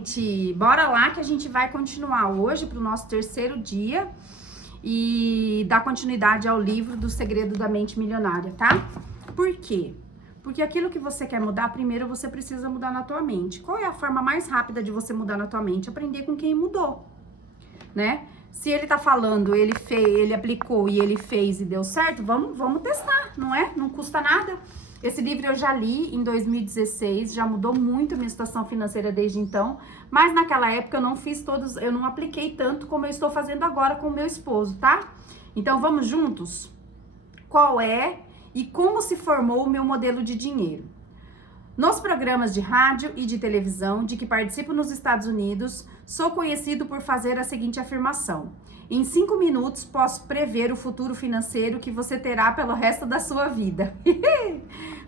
gente! Bora lá que a gente vai continuar hoje para o nosso terceiro dia e dar continuidade ao livro do Segredo da Mente Milionária, tá? Por quê? Porque aquilo que você quer mudar, primeiro você precisa mudar na tua mente. Qual é a forma mais rápida de você mudar na tua mente? Aprender com quem mudou, né? Se ele tá falando, ele fez, ele aplicou e ele fez e deu certo, vamos testar, não é? Não custa nada. Esse livro eu já li em 2016, já mudou muito a minha situação financeira desde então, mas naquela época eu não fiz todos, eu não apliquei tanto como eu estou fazendo agora com o meu esposo, tá? Então vamos juntos? Qual é e como se formou o meu modelo de dinheiro? Nos programas de rádio e de televisão de que participo nos Estados Unidos, sou conhecido por fazer a seguinte afirmação: em 5 minutos posso prever o futuro financeiro que você terá pelo resto da sua vida.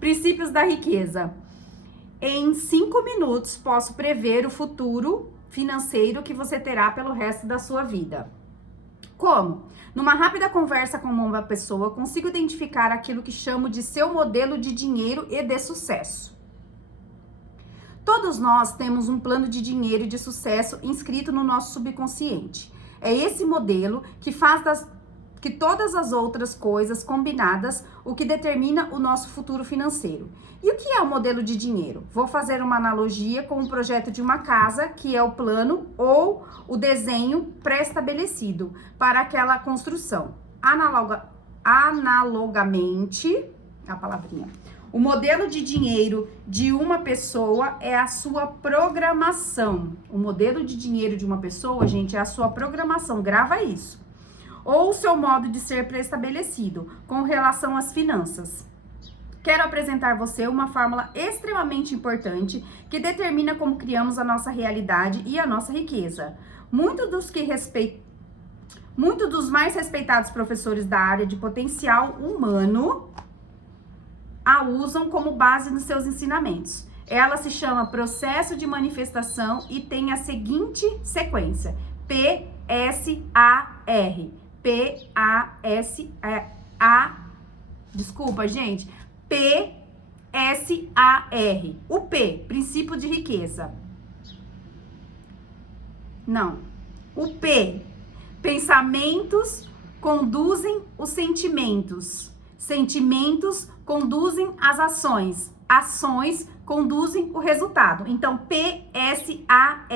Princípios da riqueza. Em 5 minutos posso prever o futuro financeiro que você terá pelo resto da sua vida. Como? Numa rápida conversa com uma pessoa, consigo identificar aquilo que chamo de seu modelo de dinheiro e de sucesso. Todos nós temos um plano de dinheiro e de sucesso inscrito no nosso subconsciente. É esse modelo que faz que todas as outras coisas combinadas o que determina o nosso futuro financeiro. E o que é o modelo de dinheiro? Vou fazer uma analogia com o projeto de uma casa, que é o plano ou o desenho pré-estabelecido para aquela construção. Analogamente, a palavrinha. O modelo de dinheiro de uma pessoa é a sua programação. O modelo de dinheiro de uma pessoa, gente, é a sua programação. Grava isso. Ou o seu modo de ser pré-estabelecido com relação às finanças. Quero apresentar a você uma fórmula extremamente importante que determina como criamos a nossa realidade e a nossa riqueza. Muitos dos mais respeitados professores da área de potencial humano a usam como base nos seus ensinamentos. Ela se chama processo de manifestação e tem a seguinte sequência: PSAR. Desculpa, gente. PSAR. O P, princípio de riqueza. Não. O P, pensamentos conduzem os sentimentos. Sentimentos conduzem as ações. Ações conduzem o resultado. Então, PSAR.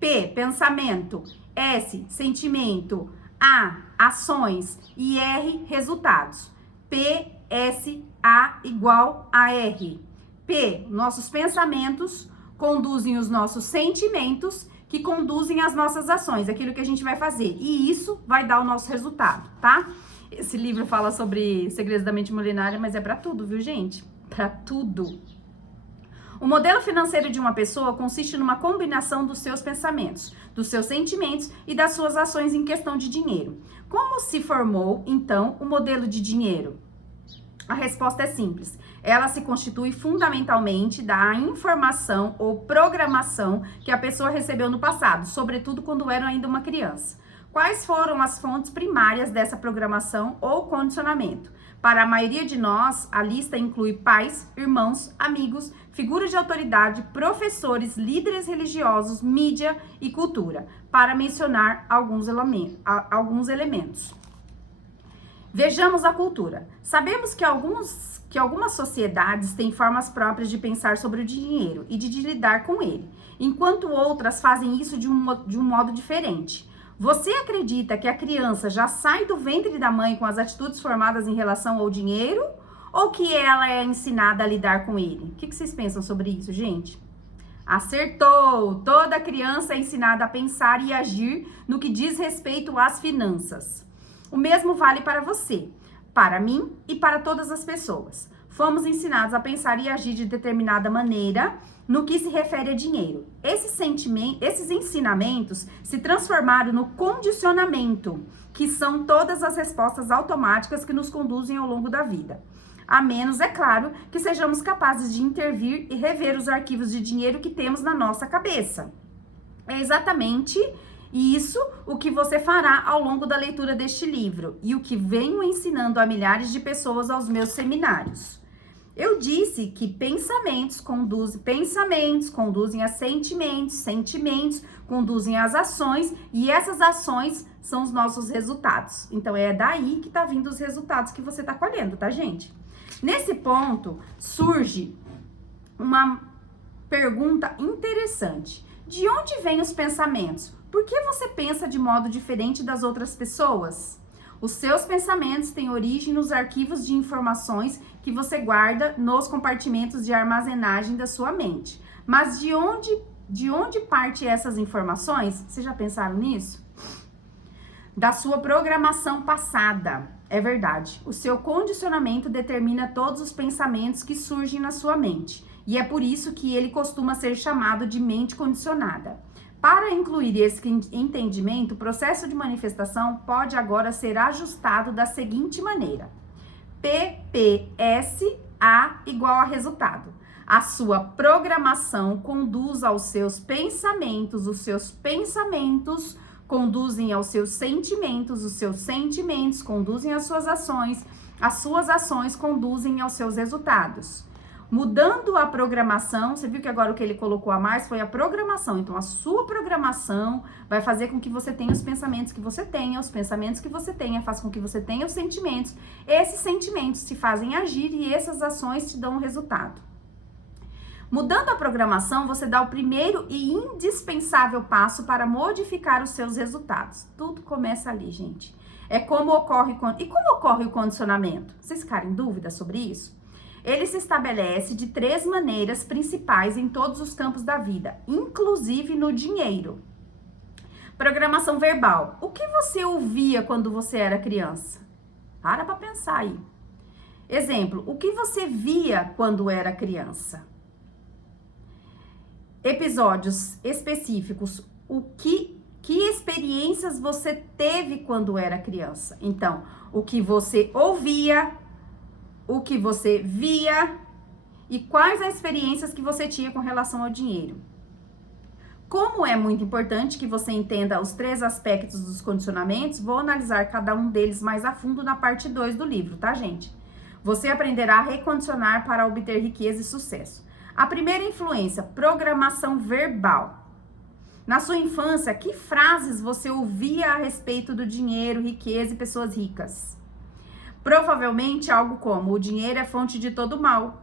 P, pensamento. S, sentimento. A, ações. E R, resultados. PSA igual a R. P, nossos pensamentos conduzem os nossos sentimentos, que conduzem as nossas ações, aquilo que a gente vai fazer. E isso vai dar o nosso resultado, tá? Esse livro fala sobre segredos da mente milionária, mas é pra tudo, viu, gente? Pra tudo. O modelo financeiro de uma pessoa consiste numa combinação dos seus pensamentos, dos seus sentimentos e das suas ações em questão de dinheiro. Como se formou, então, o modelo de dinheiro? A resposta é simples. Ela se constitui fundamentalmente da informação ou programação que a pessoa recebeu no passado, sobretudo quando era ainda uma criança. Quais foram as fontes primárias dessa programação ou condicionamento? Para a maioria de nós, a lista inclui pais, irmãos, amigos, figuras de autoridade, professores, líderes religiosos, mídia e cultura, para mencionar alguns elementos. Vejamos a cultura. Sabemos que algumas sociedades têm formas próprias de pensar sobre o dinheiro e de lidar com ele, enquanto outras fazem isso de um modo diferente. Você acredita que a criança já sai do ventre da mãe com as atitudes formadas em relação ao dinheiro? Ou que ela é ensinada a lidar com ele? O que vocês pensam sobre isso, gente? Acertou! Toda criança é ensinada a pensar e agir no que diz respeito às finanças. O mesmo vale para você, para mim e para todas as pessoas. Fomos ensinados a pensar e agir de determinada maneira no que se refere a dinheiro. Esses ensinamentos se transformaram no condicionamento, que são todas as respostas automáticas que nos conduzem ao longo da vida. A menos, é claro, que sejamos capazes de intervir e rever os arquivos de dinheiro que temos na nossa cabeça. É exatamente isso o que você fará ao longo da leitura deste livro e o que venho ensinando a milhares de pessoas aos meus seminários. Eu disse que pensamentos conduzem a sentimentos, sentimentos conduzem às ações e essas ações são os nossos resultados. Então, é daí que tá vindo os resultados que você tá colhendo, tá, gente? Nesse ponto, surge uma pergunta interessante. De onde vêm os pensamentos? Por que você pensa de modo diferente das outras pessoas? Os seus pensamentos têm origem nos arquivos de informações que você guarda nos compartimentos de armazenagem da sua mente. Mas de onde parte essas informações? Vocês já pensaram nisso? Da sua programação passada. É verdade. O seu condicionamento determina todos os pensamentos que surgem na sua mente. E é por isso que ele costuma ser chamado de mente condicionada. Para incluir esse entendimento, o processo de manifestação pode agora ser ajustado da seguinte maneira: PPSA igual a resultado. A sua programação conduz aos seus pensamentos, os seus pensamentos conduzem aos seus sentimentos, os seus sentimentos conduzem às suas ações conduzem aos seus resultados. Mudando a programação, você viu que agora o que ele colocou a mais foi a programação. Então, a sua programação vai fazer com que você tenha os pensamentos que você tenha, os pensamentos que você tenha, faz com que você tenha os sentimentos. Esses sentimentos te fazem agir e essas ações te dão um resultado. Mudando a programação, você dá o primeiro e indispensável passo para modificar os seus resultados. Tudo começa ali, gente. Como ocorre o condicionamento? Vocês ficaram em dúvida sobre isso? Ele se estabelece de 3 maneiras principais em todos os campos da vida, inclusive no dinheiro. Programação verbal. O que você ouvia quando você era criança? Para pensar aí. Exemplo, o que você via quando era criança? Episódios específicos. Que experiências você teve quando era criança? Então, o que você ouvia, o que você via e quais as experiências que você tinha com relação ao dinheiro. Como é muito importante que você entenda os 3 aspectos dos condicionamentos, vou analisar cada um deles mais a fundo na parte 2 do livro, tá, gente? Você aprenderá a recondicionar para obter riqueza e sucesso. A primeira influência, programação verbal. Na sua infância, que frases você ouvia a respeito do dinheiro, riqueza e pessoas ricas? Provavelmente algo como: o dinheiro é fonte de todo mal,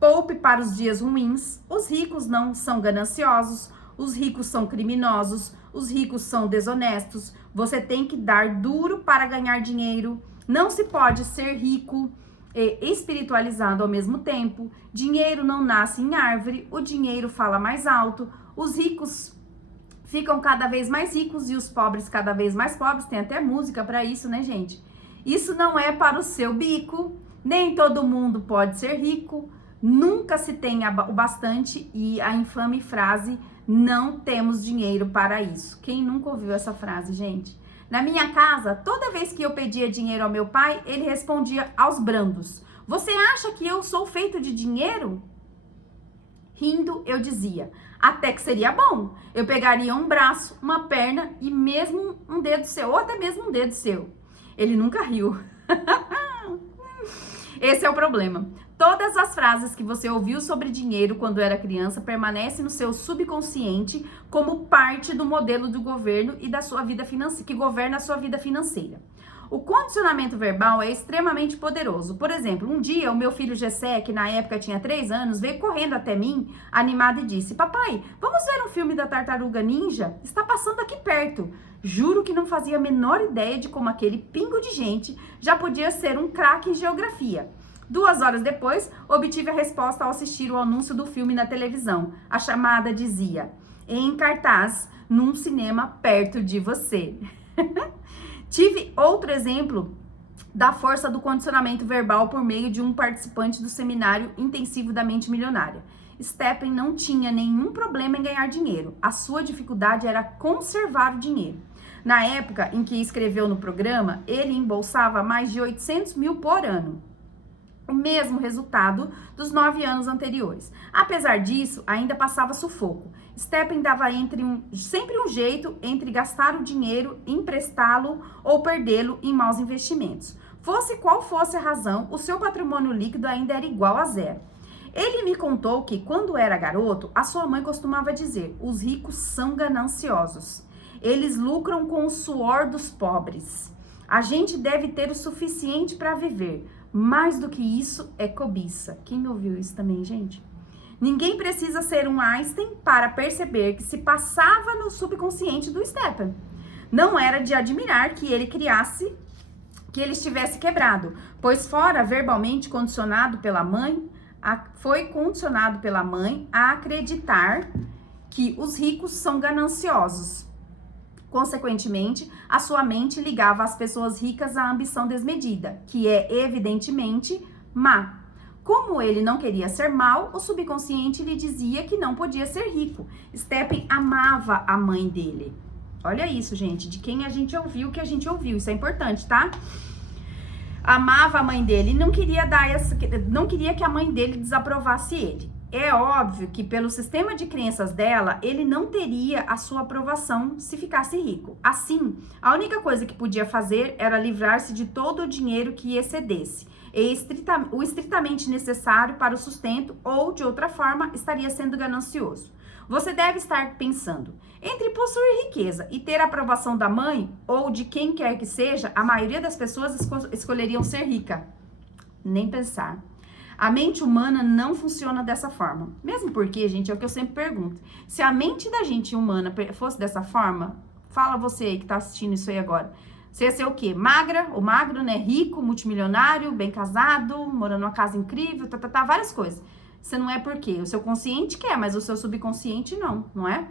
poupe para os dias ruins, os ricos não são gananciosos, os ricos são criminosos, os ricos são desonestos, você tem que dar duro para ganhar dinheiro, não se pode ser rico e espiritualizado ao mesmo tempo, dinheiro não nasce em árvore, o dinheiro fala mais alto, os ricos ficam cada vez mais ricos e os pobres cada vez mais pobres, tem até música para isso, né, gente? Isso não é para o seu bico, nem todo mundo pode ser rico, nunca se tem o bastante e a infame frase, não temos dinheiro para isso. Quem nunca ouviu essa frase, gente? Na minha casa, toda vez que eu pedia dinheiro ao meu pai, ele respondia aos brandos: você acha que eu sou feito de dinheiro? Rindo, eu dizia: até que seria bom, eu pegaria um braço, uma perna e mesmo um dedo seu, ou até mesmo um dedo seu. Ele nunca riu. Esse é o problema. Todas as frases que você ouviu sobre dinheiro quando era criança permanecem no seu subconsciente como parte do modelo do governo e da sua vida financeira, que governa a sua vida financeira. O condicionamento verbal é extremamente poderoso. Por exemplo, um dia o meu filho Gessé, que na época tinha 3 anos, veio correndo até mim, animado, e disse: papai, vamos ver um filme da Tartaruga Ninja? Está passando aqui perto. Juro que não fazia a menor ideia de como aquele pingo de gente já podia ser um craque em geografia. 2 horas depois, obtive a resposta ao assistir o anúncio do filme na televisão. A chamada dizia: em cartaz, num cinema perto de você. Tive outro exemplo da força do condicionamento verbal por meio de um participante do seminário intensivo da mente milionária. Stephen não tinha nenhum problema em ganhar dinheiro. A sua dificuldade era conservar o dinheiro. Na época em que escreveu no programa, ele embolsava mais de 800 mil por ano. O mesmo resultado dos 9 anos anteriores. Apesar disso, ainda passava sufoco. Stephen dava sempre um jeito entre gastar o dinheiro, emprestá-lo ou perdê-lo em maus investimentos. Fosse qual fosse a razão, o seu patrimônio líquido ainda era igual a zero. Ele me contou que, quando era garoto, a sua mãe costumava dizer: os ricos são gananciosos. Eles lucram com o suor dos pobres. A gente deve ter o suficiente para viver. Mais do que isso é cobiça. Quem me ouviu isso também, gente? Ninguém precisa ser um Einstein para perceber que se passava no subconsciente do Stephen. Não era de admirar que ele estivesse quebrado, pois fora verbalmente condicionado pela mãe, foi condicionado pela mãe a acreditar que os ricos são gananciosos. Consequentemente, a sua mente ligava as pessoas ricas à ambição desmedida, que é evidentemente má. Como ele não queria ser mau, o subconsciente lhe dizia que não podia ser rico. Stephen amava a mãe dele. Olha isso, gente, de quem a gente ouviu o que a gente ouviu, isso é importante, tá? Amava a mãe dele e não queria que a mãe dele desaprovasse ele. É óbvio que pelo sistema de crenças dela, ele não teria a sua aprovação se ficasse rico. Assim, a única coisa que podia fazer era livrar-se de todo o dinheiro que excedesse, o estritamente necessário para o sustento, ou, de outra forma, estaria sendo ganancioso. Você deve estar pensando, entre possuir riqueza e ter a aprovação da mãe ou de quem quer que seja, a maioria das pessoas escolheriam ser rica. Nem pensar. A mente humana não funciona dessa forma. Mesmo porque, gente, é o que eu sempre pergunto. Se a mente da gente humana fosse dessa forma, fala você aí que tá assistindo isso aí agora. Você ia ser o quê? Magra, ou magro, né? Rico, multimilionário, bem casado, morando numa casa incrível, várias coisas. Você não é porque o seu consciente quer, mas o seu subconsciente não é?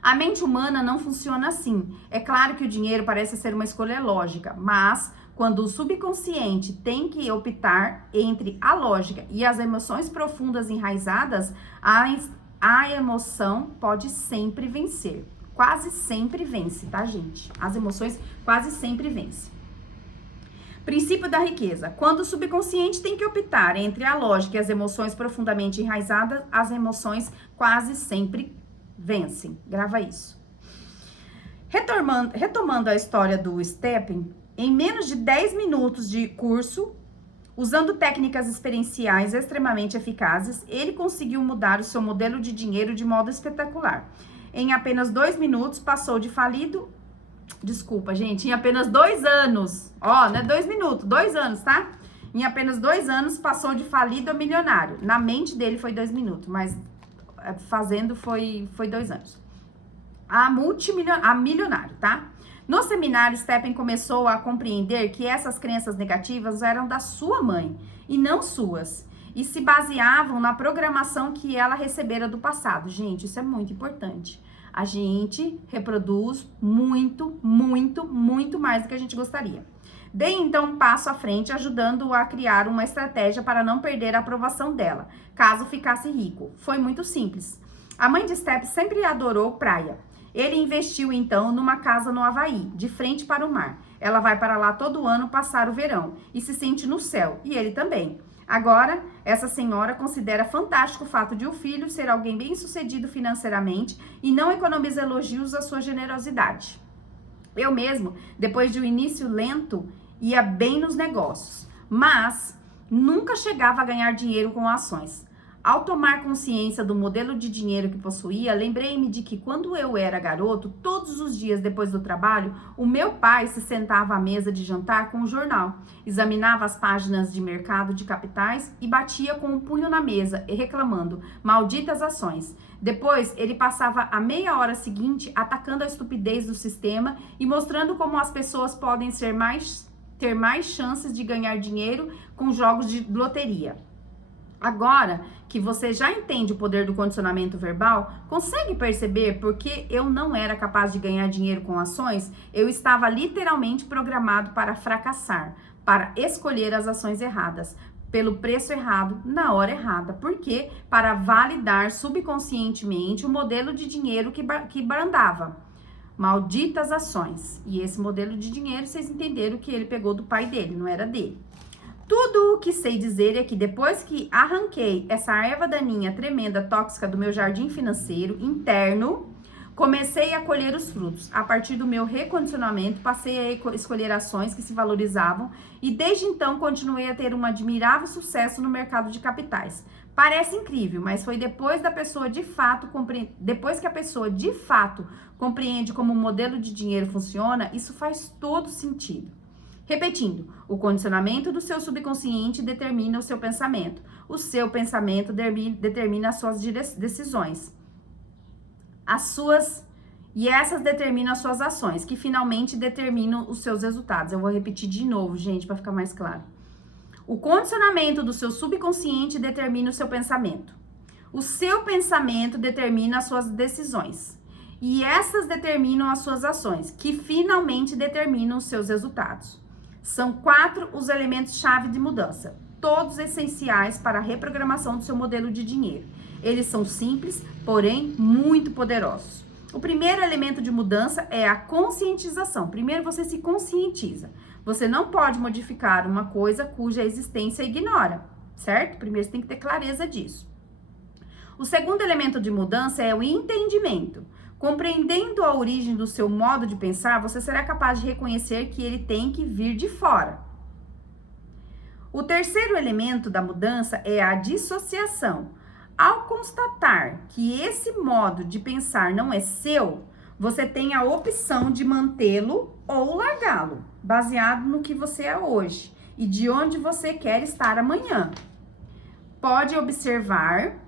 A mente humana não funciona assim. É claro que o dinheiro parece ser uma escolha lógica, mas quando o subconsciente tem que optar entre a lógica e as emoções profundas enraizadas, a emoção pode sempre vencer. Quase sempre vence, tá, gente? As emoções quase sempre vencem. Princípio da riqueza. Quando o subconsciente tem que optar entre a lógica e as emoções profundamente enraizadas, as emoções quase sempre vencem. Grava isso. Retomando a história do Stephen, em menos de 10 minutos de curso, usando técnicas experienciais extremamente eficazes, ele conseguiu mudar o seu modelo de dinheiro de modo espetacular. Em apenas 2 minutos, passou de falido... Desculpa, gente, em apenas 2 anos, ó, não é 2 minutos, 2 anos, tá? Em apenas 2 anos, passou de falido a milionário. Na mente dele foi 2 minutos, mas fazendo foi 2 anos. A milionário, tá? No seminário, Stephen começou a compreender que essas crenças negativas eram da sua mãe e não suas, e se baseavam na programação que ela recebera do passado. Gente, isso é muito importante. A gente reproduz muito mais do que a gente gostaria. Dei então um passo à frente, ajudando-o a criar uma estratégia para não perder a aprovação dela, caso ficasse rico. Foi muito simples. A mãe de Stephen sempre adorou praia. Ele investiu então numa casa no Havaí, de frente para o mar. Ela vai para lá todo ano passar o verão e se sente no céu, e ele também. Agora, essa senhora considera fantástico o fato de o filho ser alguém bem-sucedido financeiramente e não economiza elogios à sua generosidade. Eu mesmo, depois de um início lento, ia bem nos negócios, mas nunca chegava a ganhar dinheiro com ações. Ao tomar consciência do modelo de dinheiro que possuía, lembrei-me de que quando eu era garoto, todos os dias depois do trabalho, o meu pai se sentava à mesa de jantar com o jornal, examinava as páginas de mercado de capitais e batia com o punho na mesa, reclamando: malditas ações. Depois, ele passava a meia hora seguinte atacando a estupidez do sistema e mostrando como as pessoas podem ter mais chances de ganhar dinheiro com jogos de loteria. Agora que você já entende o poder do condicionamento verbal, consegue perceber por que eu não era capaz de ganhar dinheiro com ações? Eu estava literalmente programado para fracassar, para escolher as ações erradas, pelo preço errado, na hora errada. Por quê? Para validar subconscientemente o modelo de dinheiro que brandava. Malditas ações. E esse modelo de dinheiro, vocês entenderam que ele pegou do pai dele, não era dele. Tudo o que sei dizer é que depois que arranquei essa erva daninha tremenda, tóxica do meu jardim financeiro interno, Comecei a colher os frutos. A partir do meu recondicionamento, passei a escolher ações que se valorizavam e desde então continuei a ter um admirável sucesso no mercado de capitais. Parece incrível, mas foi depois que a pessoa de fato compreende como o modelo de dinheiro funciona, isso faz todo sentido. Repetindo, o condicionamento do seu subconsciente determina o seu pensamento. O seu pensamento determina as suas decisões. E essas determinam as suas ações, que finalmente determinam os seus resultados. Eu vou repetir de novo, gente, para ficar mais claro. O condicionamento do seu subconsciente determina o seu pensamento. O seu pensamento determina as suas decisões. E essas determinam as suas ações, que finalmente determinam os seus resultados. São 4 os elementos-chave de mudança, todos essenciais para a reprogramação do seu modelo de dinheiro. Eles são simples, porém muito poderosos. O primeiro elemento de mudança é a conscientização. Primeiro você se conscientiza. Você não pode modificar uma coisa cuja existência ignora, certo? Primeiro você tem que ter clareza disso. O segundo elemento de mudança é o entendimento. Compreendendo a origem do seu modo de pensar, você será capaz de reconhecer que ele tem que vir de fora. O terceiro elemento da mudança é a dissociação. Ao constatar que esse modo de pensar não é seu, você tem a opção de mantê-lo ou largá-lo, baseado no que você é hoje e de onde você quer estar amanhã. Pode observar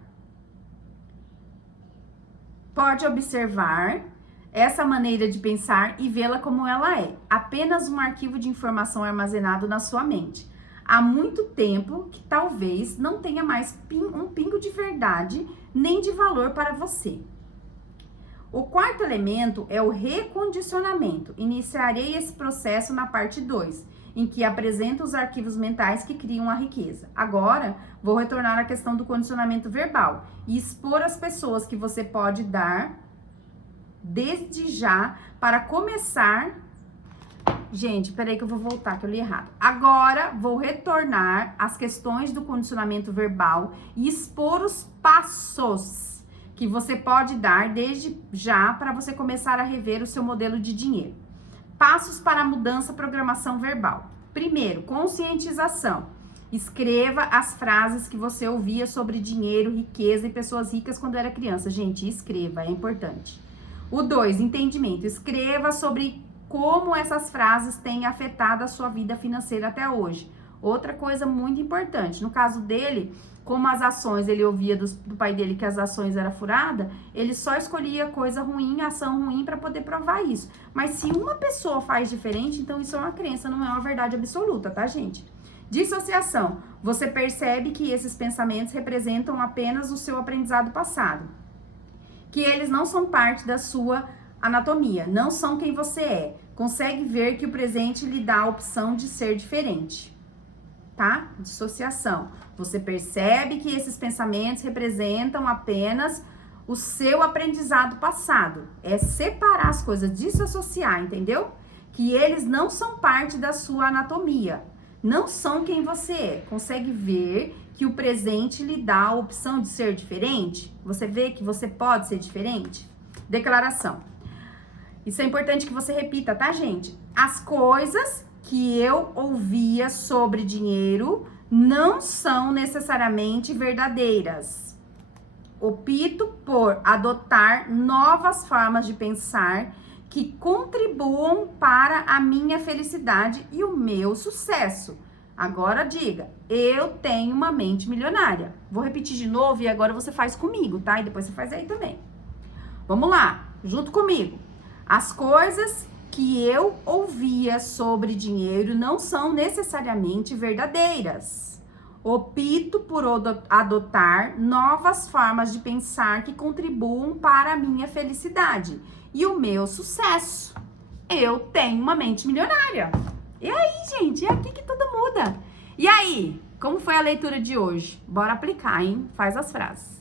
essa maneira de pensar e vê-la como ela é, apenas um arquivo de informação armazenado na sua mente. Há muito tempo que talvez não tenha mais um pingo de verdade nem de valor para você. O quarto elemento é o recondicionamento. Iniciarei esse processo na parte 2, em que apresento os arquivos mentais que criam a riqueza. Agora, vou retornar à questão do condicionamento verbal e expor as pessoas que você pode dar desde já para começar. Gente, peraí que eu vou voltar, que eu li errado. Agora, vou retornar às questões do condicionamento verbal e expor os passos que você pode dar desde já para você começar a rever o seu modelo de dinheiro. Passos para a mudança, programação verbal. Primeiro, conscientização. Escreva as frases que você ouvia sobre dinheiro, riqueza e pessoas ricas quando era criança. Gente, escreva, é importante. O 2, entendimento. Escreva sobre como essas frases têm afetado a sua vida financeira até hoje. Outra coisa muito importante, no caso dele, como as ações, ele ouvia do pai dele que as ações eram furadas, ele só escolhia coisa ruim, ação ruim para poder provar isso. Mas se uma pessoa faz diferente, então isso é uma crença, não é uma verdade absoluta, tá, gente? Dissociação. Você percebe que esses pensamentos representam apenas o seu aprendizado passado, que eles não são parte da sua anatomia, não são quem você é. Consegue ver que o presente lhe dá a opção de ser diferente, tá? Dissociação. Você percebe que esses pensamentos representam apenas o seu aprendizado passado. É separar as coisas, desassociar, entendeu? Que eles não são parte da sua anatomia, não são quem você é. Consegue ver que o presente lhe dá a opção de ser diferente? Você vê que você pode ser diferente? Declaração. Isso é importante que você repita, tá, gente? As coisas que eu ouvia sobre dinheiro não são necessariamente verdadeiras. Opto por adotar novas formas de pensar que contribuam para a minha felicidade e o meu sucesso. Agora diga, eu tenho uma mente milionária. Vou repetir de novo e agora você faz comigo, tá? E depois você faz aí também. Vamos lá, junto comigo. As coisas que eu ouvia sobre dinheiro não são necessariamente verdadeiras. Opto por adotar novas formas de pensar que contribuam para a minha felicidade e o meu sucesso. Eu tenho uma mente milionária. E aí, gente, é aqui que tudo muda. E aí, como foi a leitura de hoje? Bora aplicar, hein? Faz as frases.